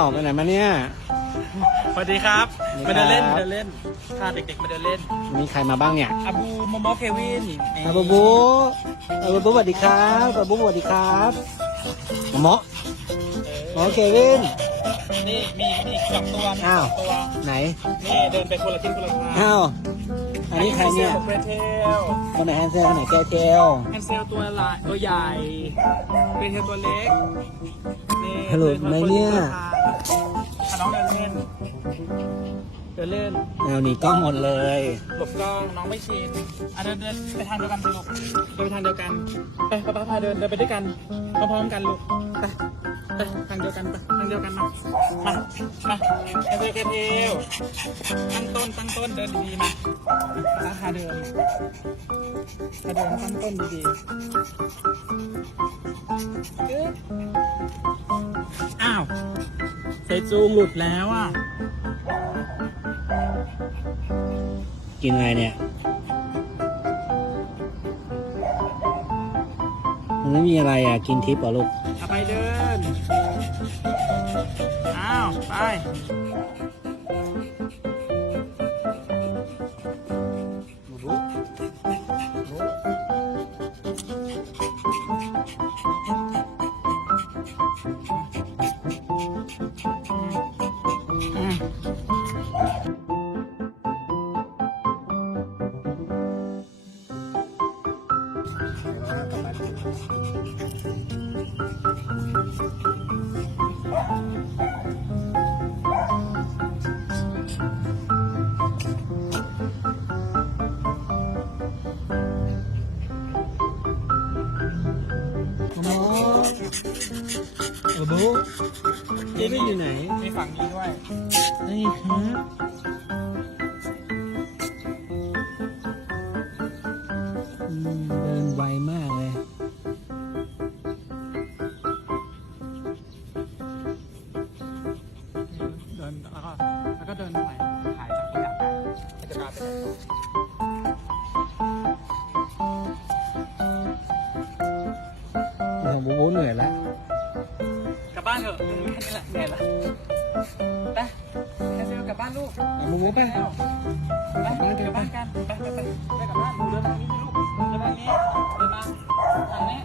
าวไปไหนมาเนี่ย สวัสดีครับ สวัมาสดีเดินครับเล่นมาเดินเล่นพาเด็กๆมาเดินเล่นมีใครมาบ้างเนี่ยอาบูโมโมเควินอาบูบูอาบูบูสวัสดีครับอาบูบูสวัสดีครับหมอหมอหมอเควิน นี่มีมีอีกสองตัวมีอ้าว สองตัวไหน นี่เดินไปคนละทิศคนละทางอ้าว อันนี้ใครเนี่ยเบรเทลคนไหนแฮนเซลคนไหนเจเจลแอนเซลตัวลายตัวใหญ่เบรเทลตัวเล็กนี่ฮัลโหลไหนเนี่ยดิคละทางอะน้องเดินเล่นเดินเล่น แนวหนีกล้องหมดเลย หลบกล้องน้องไม่ชินอะเดินเดินไปทางเดียวกันสิลูกเดินไปทางเดียวกัน ไปป้าป้าพาเดินเดินไปด้วยกันพร้อมๆกันลูกไป ไปทางเดียวกันไปทางเดียวกันมามามาแอนเซลเกเทลตั้งต้นตั้งต้นเดินดีๆมาแล้วพาเดินพาเดินตั้งต้นดีๆอึ๊บอ้าวเซจูงหลุดแล้วอะกินอะไรเนี่ยมันไม่มีอะไรอะ กินทิปเหรอลูก เอาไปเดิน อ้าว ไปอืม อาบูเจ๊ไม่อยู่ไหนมีฝั่งนี้ด้วย นี่ครับอืมเดินไวมากเลย เดินแล้วก็แล้วก็เดินถ่ายถ่ายจากขยะไปจะกลายเป็นเดี๋ยวบูบูเหนื่อยแล้วกลั บบ้านเถอะแค่นี้แหละเหนื่อยละไปแค่เซลกลับบ้านลูกเอาบูบูไปไปไปกลับบ้านกันไปไปไปไปกลับบ้านดูเดินมาทางนี้สิลูกเดินมาทางนี้เดินมาทางนี้